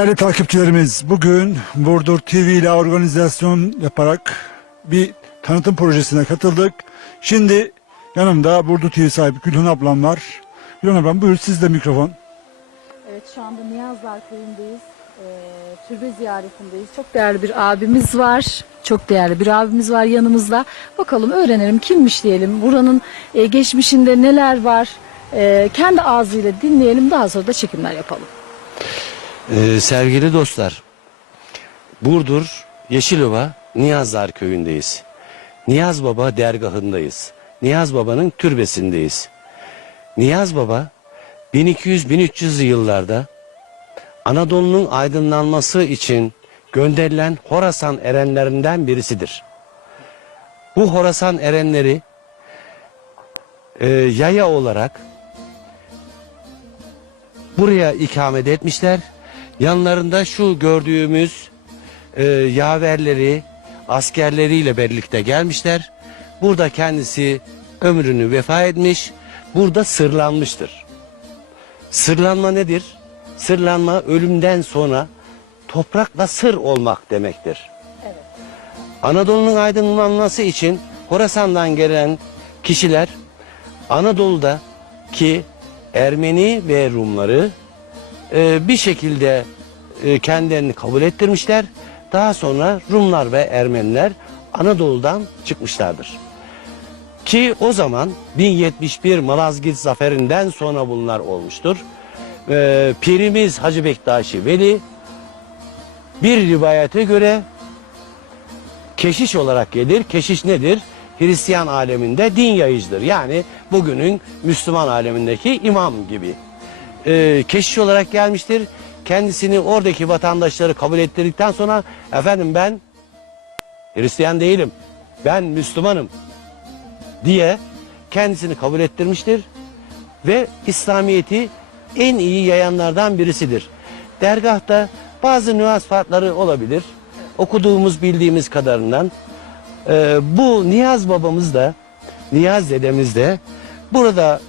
Değerli takipçilerimiz bugün Burdur TV ile organizasyon yaparak bir tanıtım projesine katıldık. Şimdi yanımda Burdur TV sahibi Gülhan ablam var. Gülhan ablam buyur sizde mikrofon. Evet şu anda Niyazlar Köyü'ndeyiz. Ee, türbe ziyaretindeyiz. Çok değerli bir abimiz var. Çok değerli bir abimiz var yanımızda. Bakalım öğrenelim kimmiş diyelim. Buranın e, geçmişinde neler var. E, kendi ağzıyla dinleyelim. Daha sonra da çekimler yapalım. Ee, sevgili dostlar, Burdur, Yeşilova, Niyazlar köyündeyiz. Niyaz Baba dergahındayız. Niyaz Baba'nın türbesindeyiz. Niyaz Baba 1200-1300 yıllarda Anadolu'nun aydınlanması için gönderilen Horasan erenlerinden birisidir. Bu Horasan erenleri e, yaya olarak buraya ikamet etmişler. Yanlarında şu gördüğümüz e, yaverleri, askerleriyle birlikte gelmişler. Burada kendisi ömrünü vefa etmiş. Burada sırlanmıştır. Sırlanma nedir? Sırlanma ölümden sonra toprakla sır olmak demektir. Anadolu'nun aydınlanması için Horasan'dan gelen kişiler Anadolu'da ki Ermeni ve Rumları e, bir şekilde e, kendilerini kabul ettirmişler. Daha sonra Rumlar ve Ermeniler Anadolu'dan çıkmışlardır. Ki o zaman 1071 Malazgirt zaferinden sonra bunlar olmuştur. E, Pirimiz Hacı Bektaşi Veli bir rivayete göre keşiş olarak gelir. Keşiş nedir? Hristiyan aleminde din yayıcıdır. Yani bugünün Müslüman alemindeki imam gibi. Ee, keşiş olarak gelmiştir. Kendisini oradaki vatandaşları kabul ettirdikten sonra efendim ben Hristiyan değilim. Ben Müslümanım diye kendisini kabul ettirmiştir ve İslamiyet'i en iyi yayanlardan birisidir. Dergahta bazı nüans farkları olabilir. Okuduğumuz, bildiğimiz kadarından. Ee, bu Niyaz babamız da, Niyaz dedemiz de burada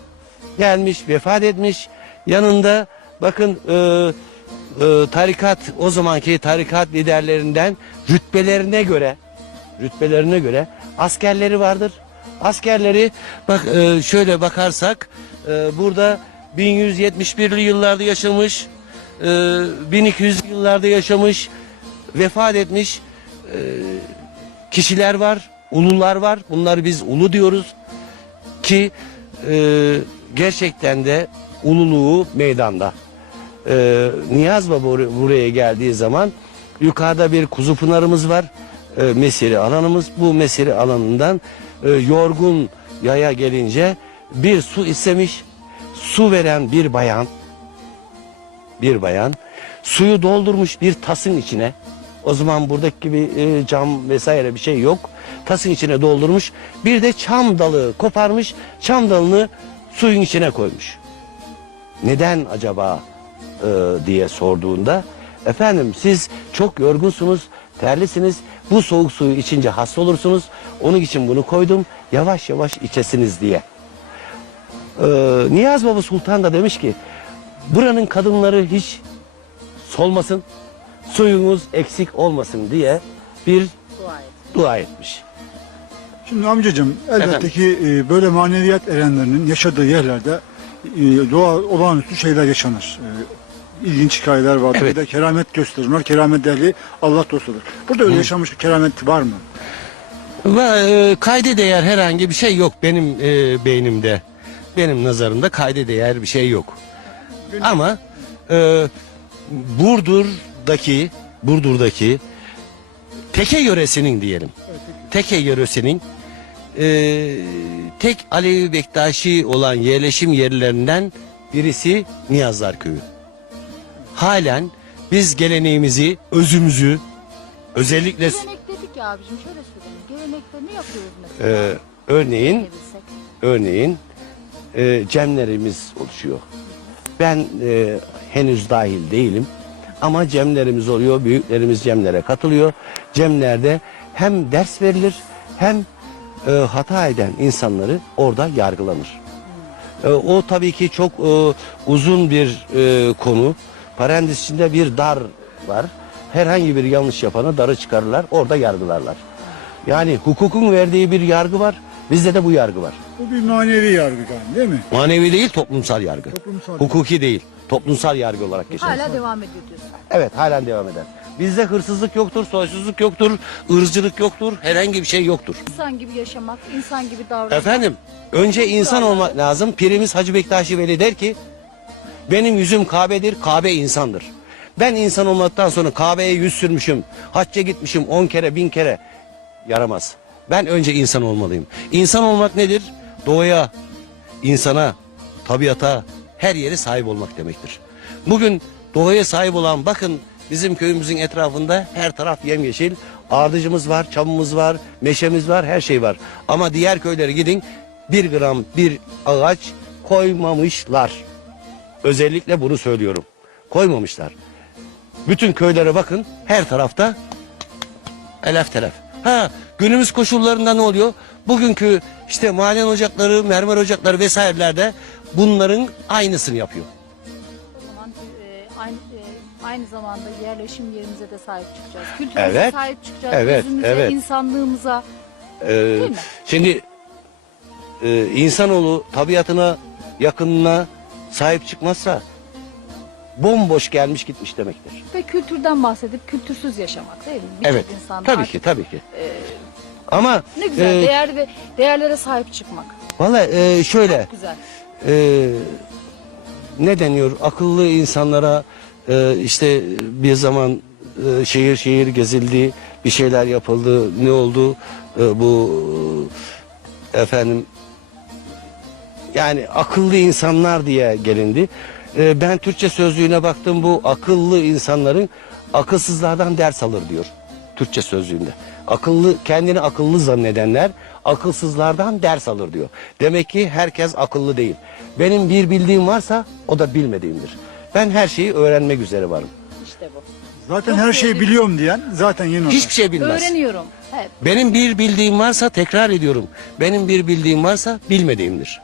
gelmiş, vefat etmiş. Yanında bakın e, e, tarikat, o zamanki tarikat liderlerinden rütbelerine göre, rütbelerine göre askerleri vardır. Askerleri bak e, şöyle bakarsak e, burada 1171'li yıllarda yaşamış, e, 1200 yıllarda yaşamış, vefat etmiş e, kişiler var, ulular var. Bunları biz ulu diyoruz ki e, gerçekten de ululuğu meydanda. E, Niyaz Baba bur- buraya geldiği zaman yukarıda bir kuzu pınarımız var. E, mesire alanımız. Bu mesire alanından e, yorgun yaya gelince bir su istemiş. Su veren bir bayan bir bayan suyu doldurmuş bir tasın içine. O zaman buradaki gibi e, cam vesaire bir şey yok. Tasın içine doldurmuş. Bir de çam dalı koparmış. Çam dalını suyun içine koymuş. Neden acaba e, diye sorduğunda efendim siz çok yorgunsunuz, terlisiniz. Bu soğuk suyu içince hasta olursunuz. Onun için bunu koydum. Yavaş yavaş içesiniz diye. Ee, Niyaz Baba Sultan da demiş ki buranın kadınları hiç solmasın, suyunuz eksik olmasın diye bir Dua et. dua etmiş. Şimdi amcacığım elbette Efendim? ki e, böyle maneviyat erenlerinin yaşadığı yerlerde e, doğa olağanüstü şeyler yaşanır. E, ilginç hikayeler vardır. Evet. Bir de keramet gösterirler. Keramet ehli Allah dostudur. Burada öyle yaşanmış bir keramet var mı? Ve e, kayda değer herhangi bir şey yok benim e, beynimde. Benim nazarımda kayda değer bir şey yok. Ama e, Burdur'daki Burdur'daki Teke yöresinin diyelim. Teke yöresinin e, tek Alevi Bektaşi olan yerleşim yerlerinden birisi Niyazlar Köyü. Halen biz geleneğimizi, özümüzü özellikle Gelenek dedik ya abicim şöyle söyleyeyim. Gelenekte ne yapıyoruz mesela? e, örneğin örneğin e, cemlerimiz oluşuyor. Ben e, henüz dahil değilim ama cemlerimiz oluyor. Büyüklerimiz cemlere katılıyor. Cemlerde hem ders verilir hem e, hata eden insanları orada yargılanır. E, o tabii ki çok e, uzun bir e, konu. parantez içinde bir dar var. Herhangi bir yanlış yapana darı çıkarırlar, orada yargılarlar. Yani hukukun verdiği bir yargı var, bizde de bu yargı var. Bu bir manevi yargı galiba değil mi? Manevi değil, toplumsal yargı. Toplumsal. Hukuki değil, toplumsal yargı olarak geçer. Hala devam ediyor diyorsun. Evet, halen devam eder. Bizde hırsızlık yoktur, soysuzluk yoktur, ırkçılık yoktur, herhangi bir şey yoktur. İnsan gibi yaşamak, insan gibi davranmak. Efendim, önce insan olmak lazım. Pirimiz Hacı Bektaşi Veli der ki, benim yüzüm Kabe'dir, Kabe insandır. Ben insan olmaktan sonra Kabe'ye yüz sürmüşüm, hacca gitmişim on kere, bin kere. Yaramaz. Ben önce insan olmalıyım. İnsan olmak nedir? Doğaya, insana, tabiata, her yere sahip olmak demektir. Bugün doğaya sahip olan bakın bizim köyümüzün etrafında her taraf yemyeşil. Ardıcımız var, çamımız var, meşemiz var, her şey var. Ama diğer köylere gidin bir gram bir ağaç koymamışlar. Özellikle bunu söylüyorum. Koymamışlar. Bütün köylere bakın her tarafta elef telef. Ha günümüz koşullarında ne oluyor? Bugünkü işte maden ocakları, mermer ocakları vesairelerde bunların aynısını yapıyor. Aynı zamanda yerleşim yerimize de sahip çıkacağız. Kültürümüze Evet, sahip çıkacağız. evet, Özümüze, evet. insanlığımıza. Ee, Değil mi? şimdi e, insanoğlu tabiatına, yakınına sahip çıkmazsa bomboş gelmiş gitmiş demektir. Ve kültürden bahsedip kültürsüz yaşamak değil mi? Birçok Evet. insan Tabii artık, ki, tabii ki. e, Ama ne güzel e, değerli ve değerlere sahip çıkmak. valla e, şöyle Güzel. e, ne deniyor akıllı insanlara e, işte bir zaman e, şehir şehir gezildi bir şeyler yapıldı ne oldu E, bu efendim yani akıllı insanlar diye gelindi. E, ben Türkçe sözlüğüne baktım bu akıllı insanların akılsızlardan ders alır diyor Türkçe sözlüğünde. Akıllı kendini akıllı zannedenler akılsızlardan ders alır diyor. Demek ki herkes akıllı değil. Benim bir bildiğim varsa o da bilmediğimdir. Ben her şeyi öğrenmek üzere varım. İşte bu. Zaten her şeyi biliyorum diyen zaten yeni olan. Hiçbir şey bilmez. Öğreniyorum. Evet. Benim bir bildiğim varsa tekrar ediyorum. Benim bir bildiğim varsa bilmediğimdir.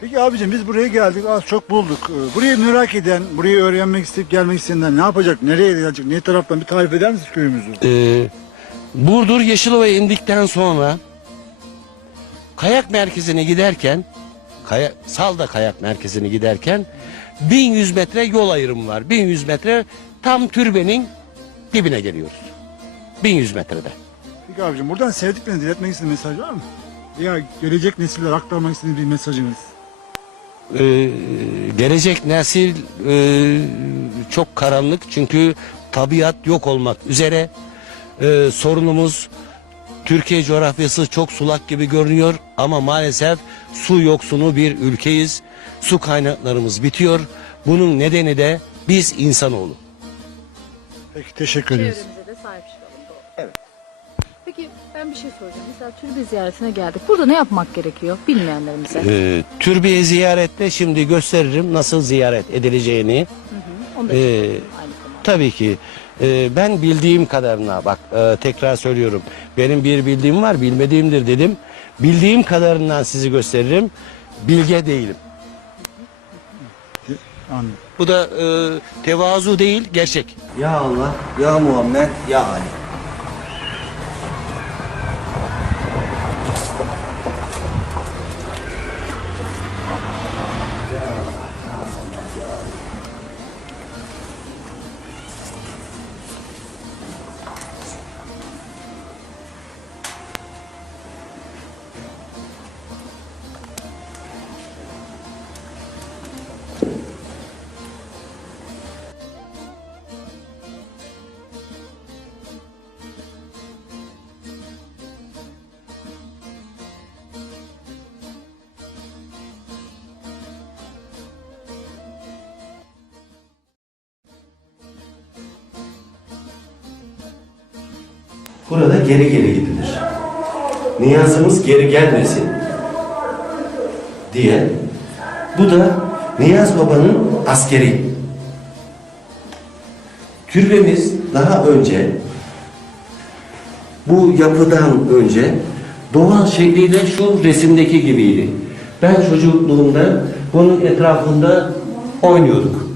Peki abicim biz buraya geldik az çok bulduk. Ee, Burayı merak eden, burayı öğrenmek isteyip gelmek isteyenler ne yapacak, nereye gidecek, ne taraftan bir tarif eder misiniz köyümüzü? Ee, Burdur Yeşilova'ya indikten sonra kayak merkezine giderken kaya, Salda kayak merkezine giderken 1100 metre yol ayrımı var. 1100 metre tam türbenin dibine geliyoruz. 1100 metrede. Peki abicim buradan sevdiklerinizi iletmek istediğiniz mesaj var mı? Ya gelecek nesiller aktarmak istediğiniz bir mesajınız. Ee, gelecek nesil e, çok karanlık çünkü tabiat yok olmak üzere. Ee, sorunumuz Türkiye coğrafyası çok sulak gibi görünüyor ama maalesef su yoksunu bir ülkeyiz. Su kaynaklarımız bitiyor. Bunun nedeni de biz insanoğlu. Peki teşekkür ederiz. Çevremize de sahip çıkalım. Evet. Peki ben bir şey soracağım. Mesela türbe ziyaretine geldik. Burada ne yapmak gerekiyor bilmeyenlerimize? Ee, türbeye ziyarette şimdi gösteririm nasıl ziyaret edileceğini. Onu da Ee, açıklayalım aynı zamanda. Tabii ki. Ee, ben bildiğim kadarına bak e, tekrar söylüyorum. Benim bir bildiğim var bilmediğimdir dedim. Bildiğim kadarından sizi gösteririm. Bilge değilim. Anladım. Bu da e, tevazu değil gerçek. Ya Allah, ya Muhammed, ya Ali. Burada geri geri gidilir. Niyazımız geri gelmesin diye. Bu da Niyaz Baba'nın askeri. Türbemiz daha önce bu yapıdan önce doğal şekliyle şu resimdeki gibiydi. Ben çocukluğumda bunun etrafında oynuyorduk.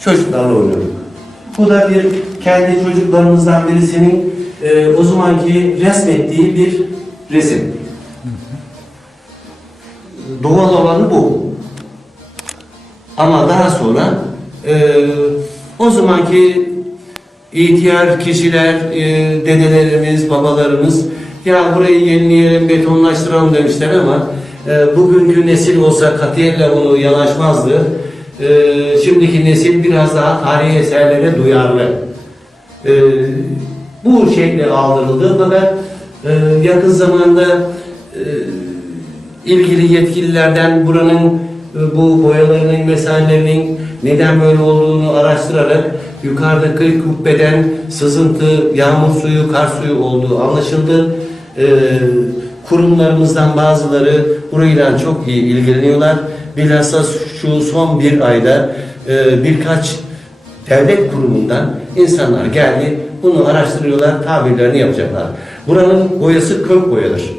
çocuklarla oynuyorduk. Bu da bir kendi çocuklarımızdan birisinin e, o zamanki resmettiği bir resim. Doğal olanı bu. Ama daha sonra e, o zamanki ihtiyar kişiler, e, dedelerimiz, babalarımız ya burayı yenileyelim, betonlaştıralım demişler ama e, bugünkü nesil olsa katiyetle bunu yanaşmazdı. E, şimdiki nesil biraz daha tarihi eserlere duyarlı. E, bu şekle aldırıldı fakat e, yakın zamanda e, ilgili yetkililerden buranın e, bu boyalarının vesairelerinin neden böyle olduğunu araştırarak yukarıdaki kubbeden sızıntı, yağmur suyu, kar suyu olduğu anlaşıldı. E, kurumlarımızdan bazıları burayla çok iyi ilgileniyorlar. Bilhassa şu son bir ayda e, birkaç devlet kurumundan insanlar geldi. Bunu araştırıyorlar, tabirlerini yapacaklar. Buranın boyası kök boyadır.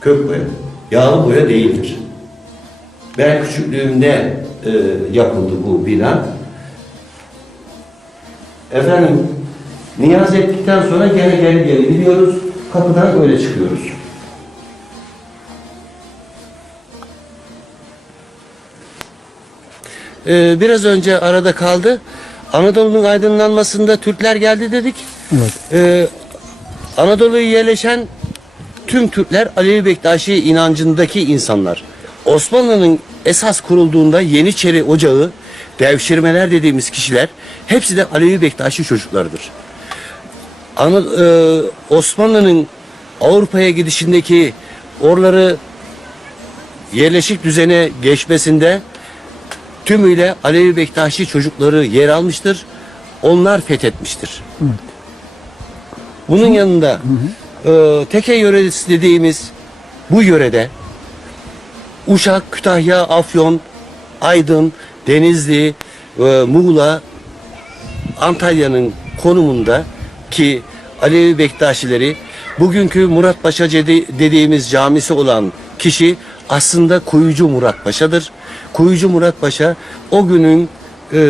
Kök boya. Yağlı boya değildir. Ben küçüklüğümde e, yapıldı bu bina. Efendim, niyaz ettikten sonra gene geri geri gidiyoruz. Kapıdan öyle çıkıyoruz. Ee, biraz önce arada kaldı. Anadolu'nun aydınlanmasında Türkler geldi dedik. Evet. Ee, Anadolu'ya yerleşen tüm Türkler Alevi Bektaşi inancındaki insanlar. Osmanlı'nın esas kurulduğunda Yeniçeri Ocağı, devşirmeler dediğimiz kişiler hepsi de Alevi Bektaşi çocuklarıdır. Ana- e, Osmanlı'nın Avrupa'ya gidişindeki oraları yerleşik düzene geçmesinde tümüyle Alevi Bektaşi çocukları yer almıştır. Onlar fethetmiştir. Bunun yanında e, Teke yöresi dediğimiz bu yörede Uşak, Kütahya, Afyon, Aydın, Denizli, e, Muğla, Antalya'nın konumunda ki Alevi Bektaşileri bugünkü Murat Paşa dedi- dediğimiz camisi olan kişi aslında Kuyucu Murat Paşa'dır. Kuyucu Murat Paşa o günün e,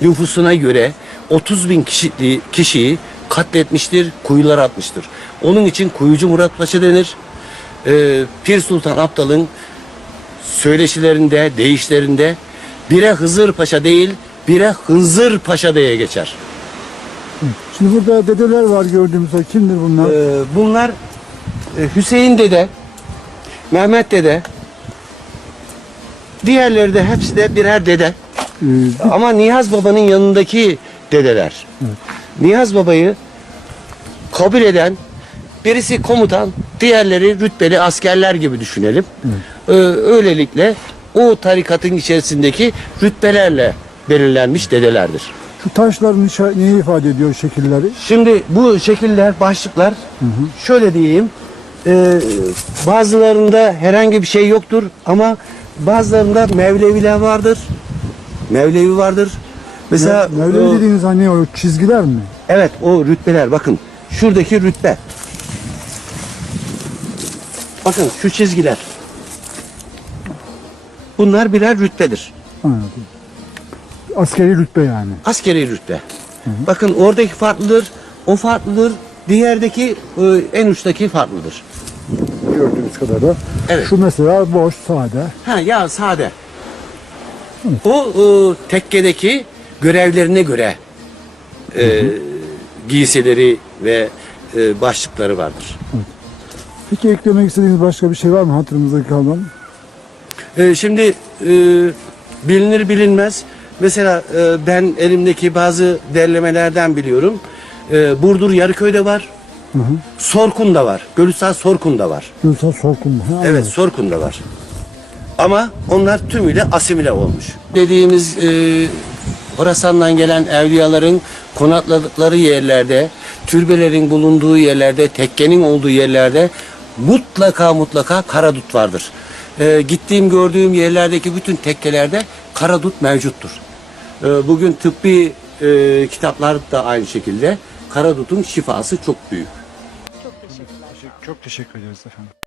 nüfusuna göre 30 bin kişi, kişiyi katletmiştir, kuyular atmıştır. Onun için Kuyucu Murat Paşa denir. E, Pir Sultan Abdal'ın söyleşilerinde, deyişlerinde bire Hızır Paşa değil, bire Hınzır Paşa diye geçer. Şimdi burada dedeler var gördüğümüz. Kimdir bunlar? Ee, bunlar e, Hüseyin dede, Mehmet dede, diğerleri de hepsi de birer dede. Ama Niyaz Baba'nın yanındaki dedeler. Niyaz Baba'yı kabul eden birisi komutan, diğerleri rütbeli askerler gibi düşünelim. Ee, öylelikle o tarikatın içerisindeki rütbelerle belirlenmiş dedelerdir. şu taşların neyi ifade ediyor şekilleri? Şimdi bu şekiller, başlıklar şöyle diyeyim. e, bazılarında herhangi bir şey yoktur ama bazılarında Mevleviler vardır. Mevlevi vardır. Mesela Mevlevi o- dediğiniz hani o çizgiler mi? Evet o rütbeler bakın. Şuradaki rütbe. Bakın şu çizgiler. Bunlar birer rütbedir. Anladım. Askeri rütbe yani. Askeri rütbe. Bakın oradaki farklıdır. O farklıdır. Diğerdeki e, en uçtaki farklıdır. Gördüğümüz kadarıyla. Evet. Şu mesela boş, sade. Ha ya sade. O e, tekkedeki görevlerine göre e, giysileri ve e, başlıkları vardır. Peki eklemek istediğiniz başka bir şey var mı hatırımızdaki kalan? E, şimdi e, bilinir bilinmez. Mesela e, ben elimdeki bazı derlemelerden biliyorum. E, Burdur Yarıköy'de var. Hı hı. Sorkun'da var. Gölüstan Sorkun'da var. Gülsel Sorkun mu? Ha, Evet Sorkun'da var. Ama onlar tümüyle asimile olmuş. Dediğimiz e, Horasan'dan gelen evliyaların konakladıkları yerlerde, türbelerin bulunduğu yerlerde, tekkenin olduğu yerlerde mutlaka mutlaka karadut vardır. E, gittiğim gördüğüm yerlerdeki bütün tekkelerde karadut mevcuttur. E, bugün tıbbi e, kitaplar da aynı şekilde karadutun şifası çok büyük. Çok teşekkür ederiz efendim.